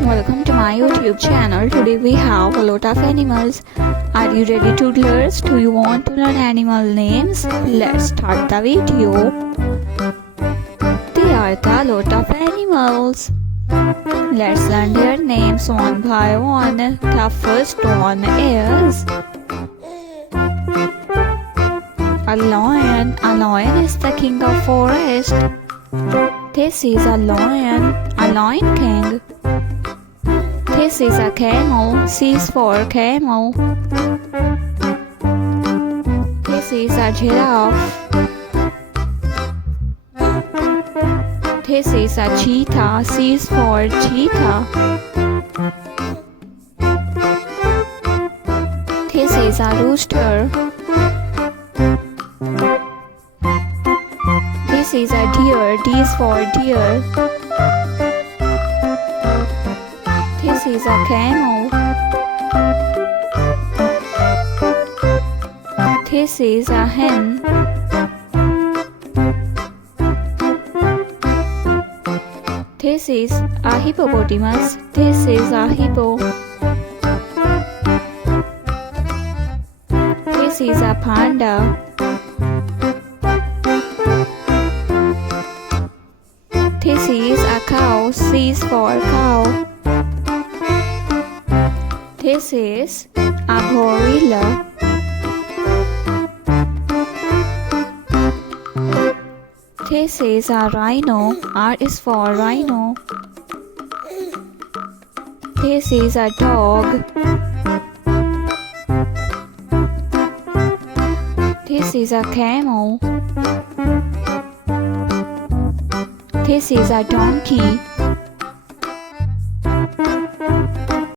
Welcome to my YouTube channel. Today we have a lot of animals. Are you ready, toddlers? Do you want to learn animal names? Let's start the video. There are a lot of animals. Let's learn their names one by one. The first one is a lion. A lion is the king of forest. This is a lion king. This is a camel. C is for camel. This is a giraffe. This is a cheetah. C is for cheetah. This is a rooster. This is a deer. D is for deer. This is a camel. This is a hen. This is a hippopotamus. This is a hippo. This is a panda. This is a cow. C is for cow. This is a gorilla. This is a rhino. R is for rhino. This is a dog. This is a camel. This is a donkey.